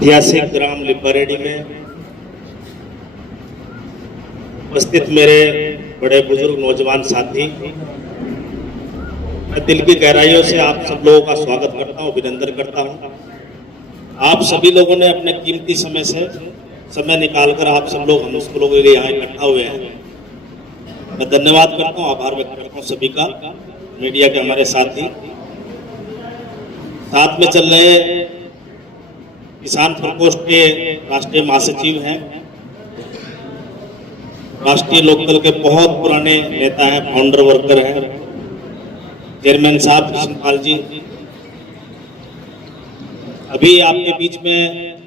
ऐतिहासिक ग्राम लिब्बारेड्डी में उपस्थित मेरे बड़े बुजुर्ग नौजवान साथी, मैं दिल की गहराइयों से आप सब लोगों का स्वागत करता हूं, अभिनंदन करता हूं। आप सभी लोगों ने अपने कीमती समय से समय निकालकर आप सब लोग हम सब लोगों के लिए यहाँ इकट्ठा हुए हैं। मैं धन्यवाद करता हूँ, आभार व्यक्त करता हूँ सभी का। मीडिया के हमारे साथी, साथ में चल रहे किसान प्रकोष्ठ के राष्ट्रीय महासचिव हैं, राष्ट्रीय लोकदल के बहुत पुराने नेता हैं, फाउंडर वर्कर हैं, चेयरमैन साहब कृष्णपाल जी। अभी आपके बीच में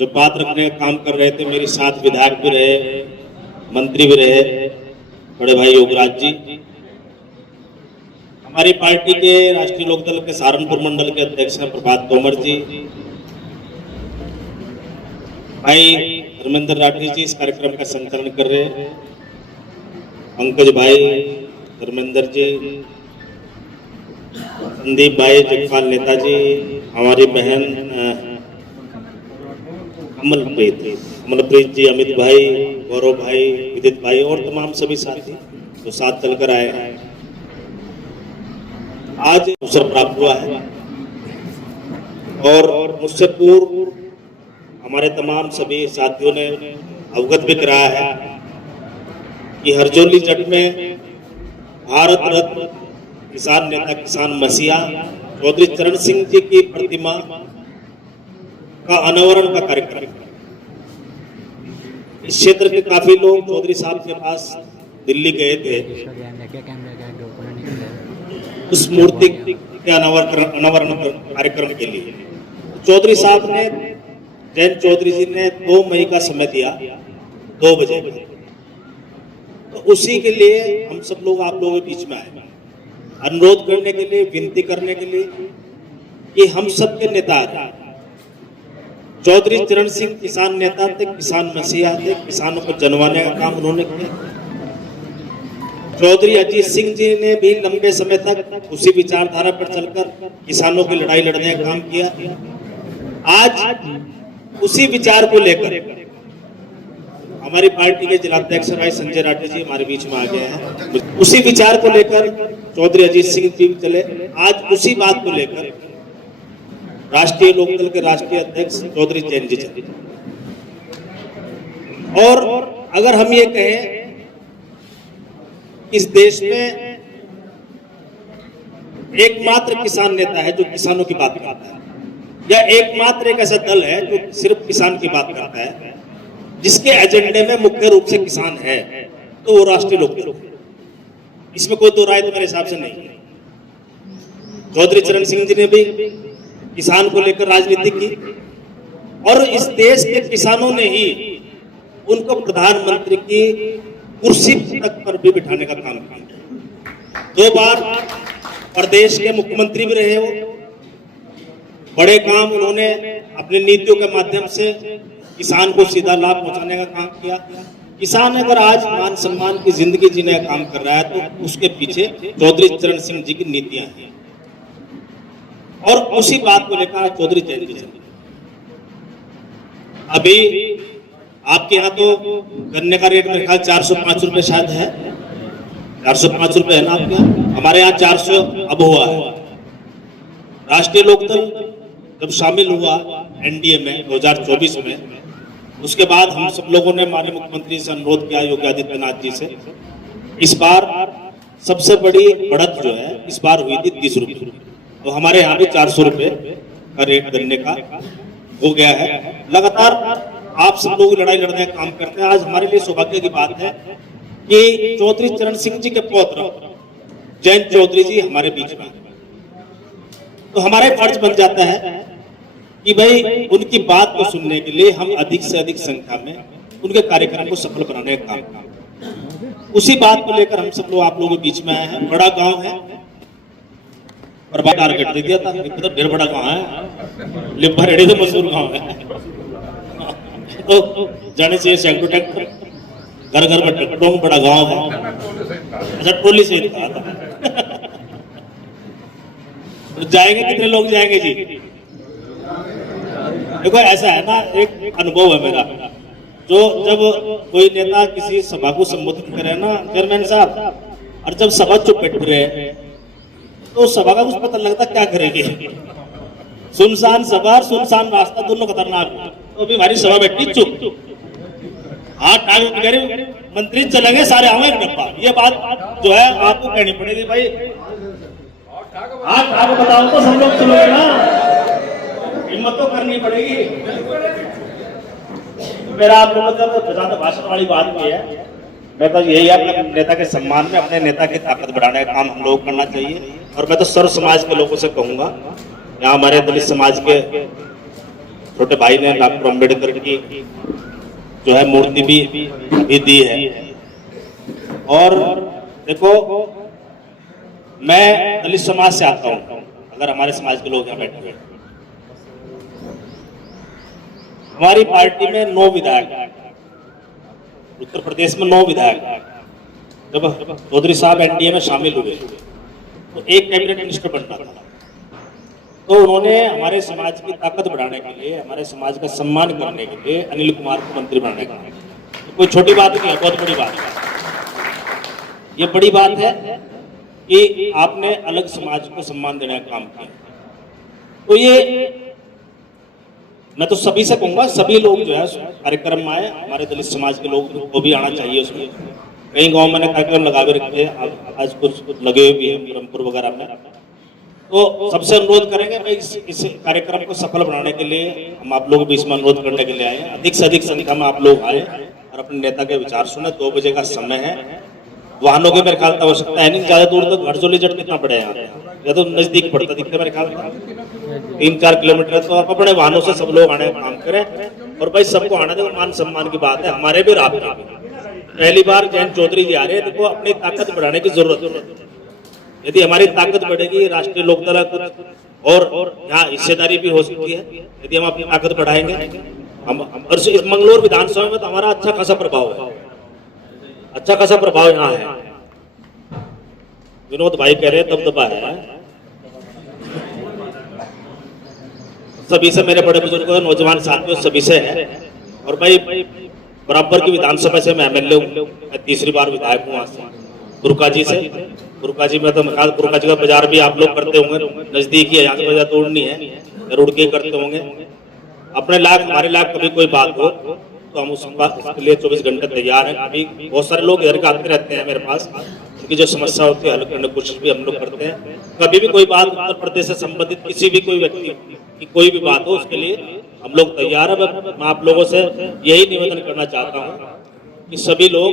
जो बात रखने का काम कर रहे थे, मेरे साथ विधायक भी रहे, मंत्री भी रहे, बड़े भाई योगराज जी, हमारी पार्टी के राष्ट्रीय लोकदल के सहारनपुर मंडल के अध्यक्ष हैं प्रभात तोमर जी, भाई धर्मेंद्र राठी जी इस कार्यक्रम का संचालन कर रहे हैं, पंकज भाई, धर्मेंद्र जी, संदीप भाई, जगपाल नेताजी, हमारी बहन अमलप्रीत जी, अमित भाई, गौरव भाई, विदित भाई और तमाम सभी साथी जो साथ चलकर आए हैं। आज अवसर प्राप्त हुआ है और मुझसे पूर्व हमारे तमाम सभी साथियों ने अवगत भी कराया है कि हरजोली जट में भारत रत्न किसान नेता, किसान मसीहा चौधरी चरण सिंह जी की प्रतिमा का अनावरण का कार्यक्रम, इस क्षेत्र के काफी लोग चौधरी साहब के पास दिल्ली गए थे उस मूर्ति के अनावरण कार्यक्रम के लिए। चौधरी साहब ने, जैन चौधरी जी ने 2 मई का समय दिया 2 बजे, तो उसी के लिए हम सब लोग आप लोगों के बीच में आए, अनुरोध करने के लिए, विनती करने के लिए कि हम सबके नेता चौधरी चरण सिंह किसान नेता थे, किसान मसीहा थे, किसानों को जनवाने का काम उन्होंने किया। चौधरी अजीत सिंह जी ने भी लंबे समय तक उसी विचारधारा पर चलकर किसानों की लड़ाई लड़ने का काम किया। आज उसी विचार को लेकर हमारी पार्टी के जिलाध्यक्ष भाई संजय राठी जी हमारे बीच में आ गए हैं। उसी विचार को लेकर चौधरी अजीत सिंह जी चले, आज उसी बात को लेकर राष्ट्रीय लोकदल के राष्ट्रीय अध्यक्ष चौधरी जैन जी चले। और अगर हम ये कहें इस देश में एकमात्र किसान नेता है जो किसानों की बात करता है, या एकमात्र एक ऐसा दल है जो सिर्फ किसान की बात करता है, जिसके एजेंडे में मुख्य रूप से किसान है, तो वो राष्ट्रीय लोकदल, इसमें कोई दो राय तो मेरे हिसाब से नहीं है। चौधरी चरण सिंह जी ने भी किसान को लेकर राजनीति की और इस देश के किसानों ने ही उनको प्रधानमंत्री की कुर्सी तक पर भी बिठाने का काम किया। 2 बार प्रदेश के मुख्यमंत्री भी रहे, वो बड़े काम उन्होंने अपनी नीतियों के माध्यम से किसान को सीधा लाभ पहुंचाने का काम किया। किसान अगर आज मान सम्मान की जिंदगी जीने का काम कर रहा है तो उसके पीछे चौधरी चरण सिंह जी की नीतियां हैं, और उसी बात को लेकर चौधरी जैन जी चले। अभी आपके यहाँ तो गन्ने का रेट मेरे ख्याल 405 रुपए शायद है, 405 रुपए है ना आपके यहाँ? हमारे यहाँ 400 अब हुआ है। राष्ट्रीय लोकदल जब शामिल हुआ एनडीए में 2024 में, उसके बाद हम सब लोगों ने हमारे मुख्यमंत्री से अनुरोध किया, योगी आदित्यनाथ जी से, इस बार सबसे बड़ी बढ़त जो है इस बार हुई थी 30 रुपये, तो हमारे यहाँ भी 400 रुपये का रेट गन्ने का हो गया है। लगातार आप सब लोग लड़ाई लड़ने का काम करते हैं। आज हमारे लिए सौभाग्य की बात है कि चौधरी चरण सिंह जी के पौत्र जैन चौधरी जी हमारे बीच में, तो हमारा फर्ज बन जाता है कि भाई उनकी बात को सुनने के लिए हम अधिक से अधिक संख्या में उनके कार्यक्रम को सफल बनाने का काम, उसी बात को लेकर हम सब लोग आप लोगों के बीच में आए हैं। बड़ा गांव है, और बात टारगेट दे दिया था, तो ढेर बड़ा गांव है, लिब्बारेड्डी से मशहूर गांव है, तो जाने से सैकड़ों ट्रैक्टर, घर घर में ट्रैक्टरों में बड़ा गांव है। अच्छा, ट्रोली से कहा था। तो जाएंगे, कितने लोग जाएंगे जी? देखो ऐसा है ना, एक अनुभव है मेरा, जो जब कोई नेता किसी सभा को संबोधित करे ना चेयरमैन साहब, और जब सभा चुप बैठ रहे तो सभा का कुछ पता लगता क्या करेगी। सुनसान सभा और सुनसान रास्ता दोनों खतरनाक है। तो अभी हमारी सभा बैठी चुप, हाथ टांग करे मंत्री चलेंगे सारे आवे डब्बा, ये बात जो है आपको कहनी पड़ेगी भाई। हाथ टांग बताओ तो सब लोग चलोगे ना, हिम्मत तो करनी पड़ेगी। मेरा आप लोगों को ज्यादा भाषण वाली बात भी है, मैं तो यही अपने नेता के सम्मान में अपने नेता की ताकत बढ़ाने का काम हम लोग करना चाहिए। और मैं तो सर्व समाज के लोगों से कहूंगा, यहाँ हमारे दलित समाज के छोटे भाई ने डॉक्टर अम्बेडकर की जो है मूर्ति भी दी है। और देखो मैं दलित समाज से आता हूँ, अगर हमारे समाज के लोग यहाँ बैठे हुए, हमारी पार्टी में 9 विधायक, उत्तर प्रदेश में 9 विधायक, जब चौधरी साहब एनडीए में शामिल हुए तो एक कैबिनेट मिनिस्टर बनना था। तो उन्होंने हमारे समाज की ताकत बढ़ाने के लिए, हमारे समाज का सम्मान करने के लिए अनिल कुमार को मंत्री बनाने का, तो कोई छोटी बात नहीं है, बहुत बड़ी बात है। ये बड़ी बात है कि आपने अलग समाज को सम्मान देने का काम किया। तो ये मैं तो सभी से कहूंगा, सभी लोग जो है कार्यक्रम में आए, हमारे दलित समाज के लोग को भी आना चाहिए उसमें। कई गांव में कार्यक्रम लगा के रखे हैं, आज कुछ लगे हुए हैं ब्रह्मपुर वगैरह में। तो सबसे अनुरोध करेंगे भाई, इस कार्यक्रम को सफल बनाने के लिए हम आप लोगों को इसमें अनुरोध करने के लिए आए हैं। अधिक से अधिक संख्या में आप लोग आए और अपने नेता के विचार सुने। 2 बजे का समय है, वाहनों की मेरे ख्याल से आवश्यकता है नहीं, ज्यादा दूर तक घरजोली जट कितना पड़े यहाँ पे, या तो नजदीक पड़ता दिखते मेरे ख्याल से 3-4 किलोमीटर। तो आप अपने वाहनों से सब लोग आने का काम करें। और भाई सबको आना, देखो मान सम्मान की बात है, हमारे भी राबता पहली बार जयंत चौधरी जी आ रहे हैं, देखो अपनी ताकत बढ़ाने की जरूरत है। यदि हमारी ताकत बढ़ेगी, राष्ट्रीय लोकदल कुछ और यहाँ हिस्सेदारी भी हो सकती है यदि हम अपनी ताकत बढ़ाएंगे। हम और इस मंगलोर विधानसभा में तो हमारा अच्छा खासा प्रभाव है, अच्छा खासा प्रभाव यहाँ है। विनोद भाई कह रहे दबदबा है, सभी से, मेरे बड़े बुजुर्गों, नौजवान साथियों सभी से है। और भाई बराबर की विधानसभा से मैं एमएलए हूँ, मैं 3री बार विधायक हूँ वहां से, गुरुकाजी से। गुरुकाजी में तो गुरुकाजी का बाजार भी आप लोग करते होंगे, नजदीक ही है, यहाँ से बाजार दूर नहीं है, जरूर के करते होंगे। अपने लायक हमारे लायक कभी कोई बात हो तो हम उसके लिए 24 घंटे तैयार हैं। अभी बहुत सारे लोग इधर के आते रहते हैं मेरे पास, उनकी जो समस्या होती है हल करने की कोशिश भी हम लोग करते हैं। कभी भी कोई बात उत्तर प्रदेश से संबंधित किसी भी कोई व्यक्ति की कोई भी बात हो, उसके लिए हम लोग तैयार है। मैं आप लोगों से यही निवेदन करना चाहता हूँ कि सभी लोग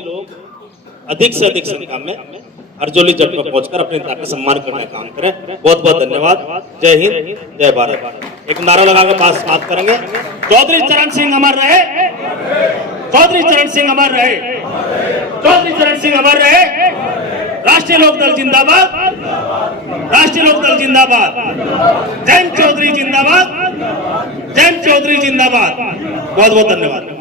अधिक से अधिक संख्या में हरजोली जट में पहुंचकर अपने नेता का सम्मान करने का काम करें। बहुत बहुत धन्यवाद। जय हिंद, जय भारत। एक नारा लगा के पास बात करेंगे। चौधरी चरण सिंह अमर रहे, चौधरी चरण सिंह अमर रहे, चौधरी चरण सिंह अमर रहे। राष्ट्रीय लोकदल जिंदाबाद, राष्ट्रीय लोकदल जिंदाबाद। जयंत चौधरी जिंदाबाद, जयंत चौधरी जिंदाबाद। बहुत बहुत धन्यवाद।